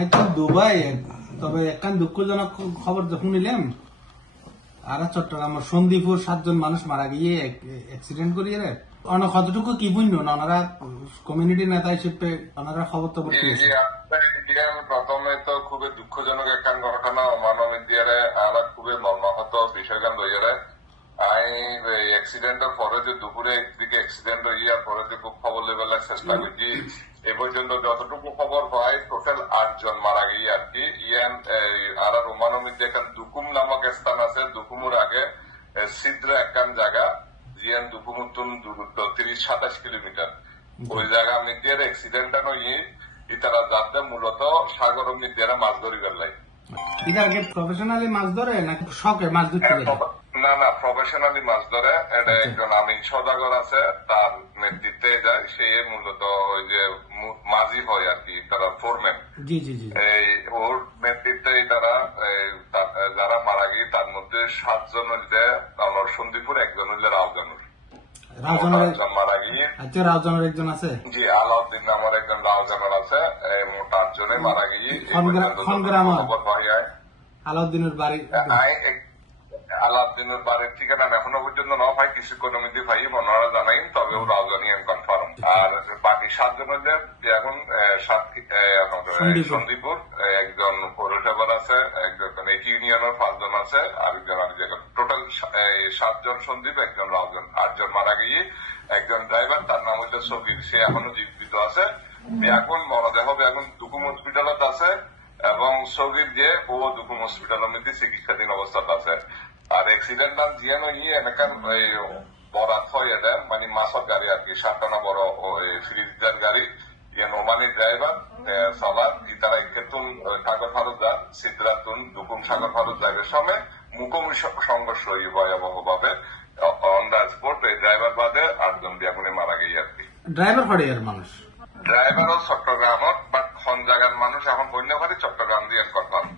আমি তো দুবাই, তবে একখান দুঃখজনক খবর যখন নিলাম, আর চট্টগ্রামের সন্দীপুর 7 জন মানুষ মারা গিয়ে অ্যাক্সিডেন্ট করিয়ে অনেক কতটুকু কি বুঝল না ওনারা কমিউনিটি নেতা হিসেবে ওনারা খবর তো প্রথমে তো খুবই দুঃখজনক একখান ঘটনা মানব ইন্ডিয়ারে আর খুবই মর্মাহত বিষয়গান রইয়ারে অ্যাক্সিডেন্টের পরে যে দুপুরে একদিকে অ্যাক্সিডেন্ট হইয়ার পরে যে খুব খবর লেবেলার চেষ্টা করছি এ পর্যন্ত যতটুকু খবর পাই টোটাল 8 জন মারা গিয়ে আর কি ইয়ান আর রোমানমিতে একখান দুকুম নামক স্থান আছে দুকুমুর আগে সিদ্রা একখান জায়গা জিয়ান দুকুমুতুন দূরত্ব 30-27 কিলোমিটার ওই জায়গা মিডিয়ার অ্যাক্সিডেন্ট নই ইতারা যাতে মূলত সাগর মিডিয়ারা মাছ ধরি বেলায় প্রফেশনালি মাছ ধরে নাকি শখে মাছ ধরতে না না প্রফেশনালি মাছ ধরে এটা একজন আমিন সদাগর আছে তার নেতৃত্বে যায় সে মূলত ওই যে মাঝি হয় আর কি তারা ফোরম্যান এই ওর নেতৃত্বে তারা যারা মারা গিয়ে তার মধ্যে 7 জন হইলে আমার সন্দীপুর একজন হইলে রাউজানুর মারা গিয়ে রাউজানের একজন আছে জি আলাউদ্দিন নামের একজন রাউজানের আছে মোট 8 জনে মারা গিয়ে আলাউদ্দিনের বাড়ি আলাউদ্দিনের বাড়ির ঠিকানা এখনো পর্যন্ত না ভাই কিছু কমিটি ভাই ওনারা জানাই তবে ওরা জানি আমি কনফার্ম আর বাকি 7 জন হইলে এখন সন্দীপুর একজন পৌরসভার আছে একজন এক ইউনিয়নের 5 জন আছে আরেকজন টোটাল 7 জন সন্দীপ একজন রাউজন 8 জন মারা গিয়ে একজন ড্রাইভার তার নাম হচ্ছে সবির সে এখনো জীবিত আছে এখন মরদেহ এখন দুকুম হসপিটালত আছে এবং সবির যে ও দুকুম হসপিটালের মধ্যে চিকিৎসাধীন অবস্থাত আছে আর অ্যাক্সিডেন্ট নাম জিয়ানো এনেকান বরাত হয় এটা মানে মাসর গাড়ি আর কি 7 টানা বড় ফ্রিজার গাড়ি ইয়ান ওমানি ড্রাইভার সবার ইতারা ইকেতুন সাগর ফারুক যা সিদ্ধাতুন দুকুম সাগর ফারুক যাইবের সময় মুখোমুখি সংঘর্ষ ভয়াবহ ভাবে অন দ্য স্পট এই ড্রাইভার বাদে 8 জন বিয়াগুনে মারা গিয়ে আর কি ড্রাইভার হরিয়ার মানুষ ড্রাইভারও চট্টগ্রামত বাট খন জায়গার মানুষ এখন বন্য ভারি চট্টগ্রাম দিয়ে কনফার্ম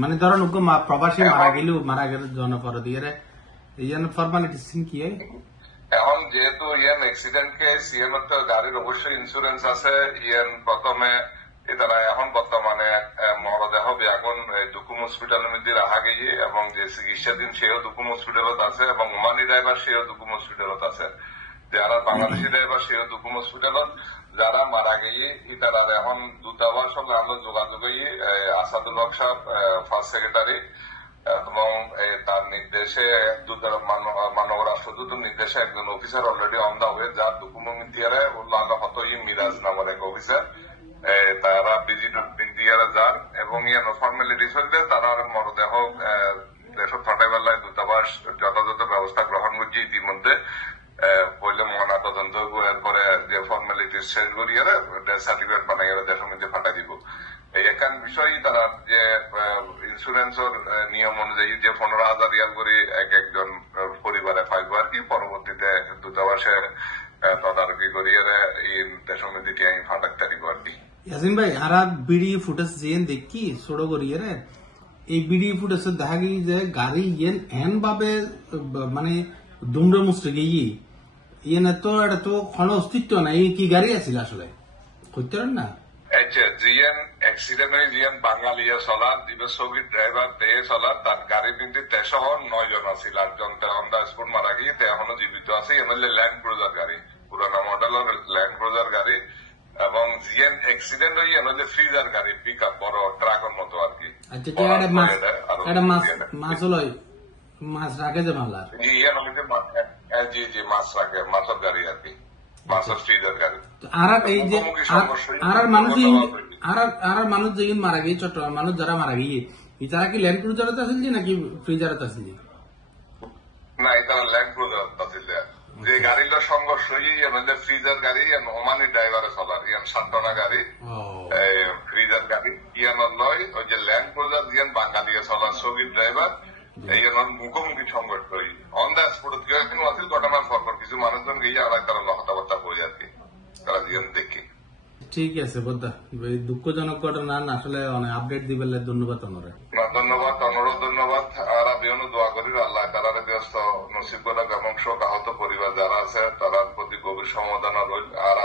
মানে ধরেন প্রবাসী মারা গেল জনপর দিয়ে ইয়ান ফর্মালিটি সিন কি এখন যেহেতু ইয়ান অ্যাক্সিডেন্ট কেস ইয়ান গাড়ির অবশ্যই ইন্স্যুরেন্স আছে ইয়ান প্রথমে তারা এখন বর্তমানে মরদেহ এখন দুকুম হসপিটালের মধ্যে রাখা গিয়ে এবং যে চিকিৎসাধীন সেও দুকুম হসপিটালত আছে এবং ওমানি ড্রাইভার সেও দুকুম হসপিটালত আছে যারা বাংলাদেশি ড্রাইভার সেও দুকুম হসপিটালত যারা মারা গিয়ে তারা এখন দূতাবাস সঙ্গে আমরা যোগাযোগ আসাদুল হক সাহেব ফার্স্ট সেক্রেটারি এবং তার নির্দেশে মানব রাষ্ট্রদূতের নির্দেশে একজন officer already on the way যার দুকুমিয়ারে উল্লাহ হতই মিরাজ নামের এক অফিসার তারা ভিজিট ইন্ডিয়ারে যান এবং ইয়ান ফর্মালিটিস হইলে তারা মরদেহ দেশত ফাটাইবেলায় দূতাবাস যথাযথ ব্যবস্থা গ্রহণ করছে ইতিমধ্যে পয়লে ময়না তদন্ত এরপরে যে ফর্মালিটিস শেষ করিয়ে সার্টিফিকেট বানাই দেশের মধ্যে ফাটাই দিব এই একান বিষয় তারা যে ইন্স্যুরেন্সের নিয়ম অনুযায়ী যে 15,000 রিয়াল করে একজন পরিবারে পাইব আর কি পরবর্তীতে দূতাবাসে তদারকি করিয়ে এই দেশের মধ্যে আমি ফাটাতে দিব আর কি ইয়াসিন ভাই হারা ভিডিও ফুটেজ যেন দেখি ছোট করিয়ে এই ভিডিও ফুটেজ দেখা গিয়ে যে গাড়ি ইয়েন এন ভাবে মানে দুমড়ে মুচড়ে গিয়ে ইয়েন তো এটা তো কোনো অস্তিত্ব নাই কি গাড়ি আছিল আসলে করতে পারেন না জিএন অ্যাক্সিডেন্ট হয়ে জিএন বাঙালি চলার দিবে সঙ্গীত ড্রাইভার তেয়ে চলার তার গাড়ি কিন্তু 9 জন আছিল 8 জন অন দা স্পট মারা গিয়ে এখনো জীবিত আছে এমএলএ ল্যান্ড ক্রুজার গাড়ি পুরানা মডেলের ল্যান্ড ক্রুজার গাড়ি এবং জিএন অ্যাক্সিডেন্ট হয়ে এমএলএ ফ্রিজার গাড়ি পিক আপ বড় ট্রাকের মতো আর কি মাছ রাখে যে মামলা জি ইয়ান জি জি মাছ রাখে মাছের গাড়ি আর কি মাছের ফ্রিজার গাড়ি আর মানুষ যেদিন মারা গিয়ে চট্টগ্রাম মানুষ যারা মারা গিয়ে তারা কি ল্যান্ড ক্রুজারত আসিল নাকি ফ্রিজারত আসিল না এটা ল্যান্ড ক্রুজার আসিল যে গাড়ির সংঘর্ষ ফ্রিজার গাড়ি ওমানি ড্রাইভারে চলার ইয়ান 7 টনা গাড়ি ফ্রিজার গাড়ি ইয়ান লয় ওই যে ল্যান্ড ক্রুজার ইয়ান বাঙালি চলার সবির ড্রাইভার এই মুখোমুখি সংঘর্ষ অন দ্য স্পট আসিল ঘটনার পরপর কিছু মানুষজন গিয়ে আলাদা তারা কথাবার্তা বলি আর কি তারা জিয়ান দেখি ঠিক আছে বোধা দুঃখজনক ঘটনা আসলে অনেক আপডেট দিবেন ধন্যবাদ অনুরোধ ধন্যবাদ আর আমিও দোয়া করি আল্লাহ তারা ব্যস্ত নসিব করাক এবং শোক আহত পরিবার যারা আছে তার প্রতি গভীর সমবেদনা রইল আর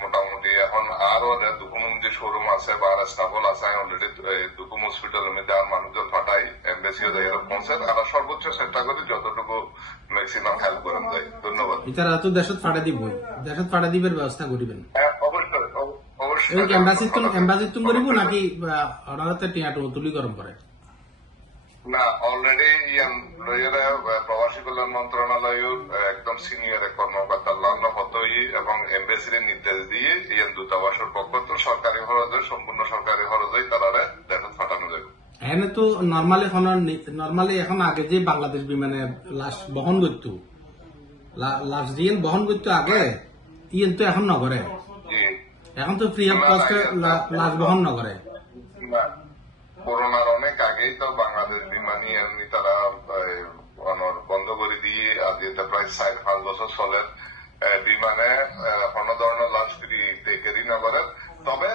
মোটামুটি এখন আরো দুকুম যে শোরুম আছে বা স্টাফল আছে অলরেডি দুকুম হসপিটালের মধ্যে আর মানুষজন ফাটাই এমবেসিও যাই পৌঁছে আর সর্বোচ্চ চেষ্টা করি যতটুকু ম্যাক্সিমাম হেল্প করেন যায়। ধন্যবাদ। এছাড়া তো দেশত ফাটা দিব, দেশত ফাটা দিবের ব্যবস্থা করিবেন। অবশ্যই অবশ্যই এম্বাসি তুম করিব নাকি অনারতে টিয়াটো তুলি গরম করে না অলরেডি প্রবাসী কল্যাণ মন্ত্রণালয় একদম সিনিয়র কর্মকর্তা লগ্ন হতই এবং এমবেসির নির্দেশ দিয়ে ইয়ান দূতাবাসের পক্ষ তো সরকারি খরচে সম্পূর্ণ সরকারি খরচেই তারা দেশত ফাটানো যাবে। এনে তো নর্মালি এখন আগে যে বাংলাদেশ বিমানে লাশ বহন করতো, লাশ দিয়ে বহন করতো আগে, ইয়েন তো এখন নগরে, এখন তো ফ্রি অফ কস্টে লাশ বহন নগরে। করোনার অনেক আগেই তো বাংলাদেশ বিমানই এমনি তারা বন্ধ করে দিয়ে আজ প্রায় 4-5 বছর চলে বিমানে কোনো ধরনের লাশ ফ্রি টেকেরই নগরের। তবে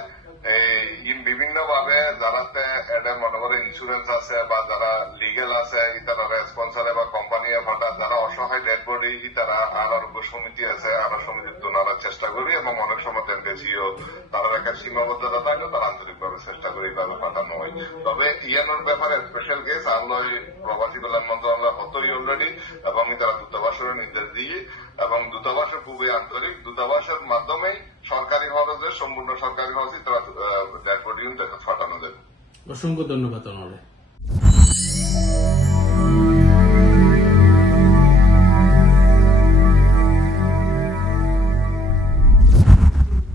বিভিন্ন ভাবে যারাতে এটা মনে করে ইন্স্যুরেন্স আছে বা যারা লিগেল আছে তারা রেসপন্সারে বা কোম্পানি ফাটা যারা অসহায় ডেড বডি তারা আরোগ্য সমিতি আছে আর সমিতির তোলার চেষ্টা করি এবং অনেক সময় এমবেসিও তারা একটা সীমাবদ্ধতা থাকে তারা আন্তরিকভাবে চেষ্টা করি এইভাবে ফাটানো হয়। তবে ইয়ানোর ব্যাপারে স্পেশাল কেস আল্লাহ প্রবাসী কল্যাণ মন্ত্রণালয় হতই অলরেডি এবং তারা দূতাবাসের নির্দেশ দিয়ে এবং দূতাবাসের খুবই আন্তরিক, দূতাবাসের মাধ্যমেই সরকারি খরচে সম্পূর্ণ সরকারি খরচে তারা ডেড বডি ফাটানো যাবে। অসংখ্য ধন্যবাদ।